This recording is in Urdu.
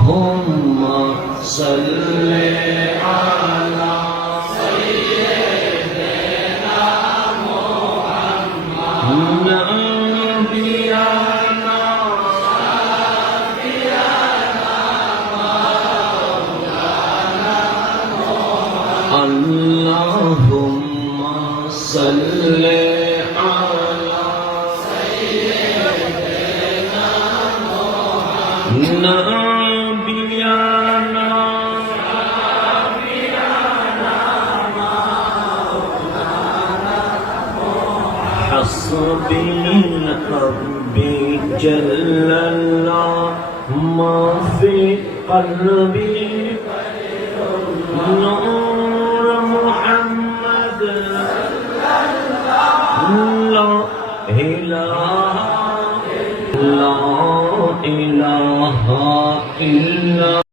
اللهم صل على نبينا اللهم صل على نبينا حسبي ربي جل الله ما في قلبي نور محمد لا إله إلا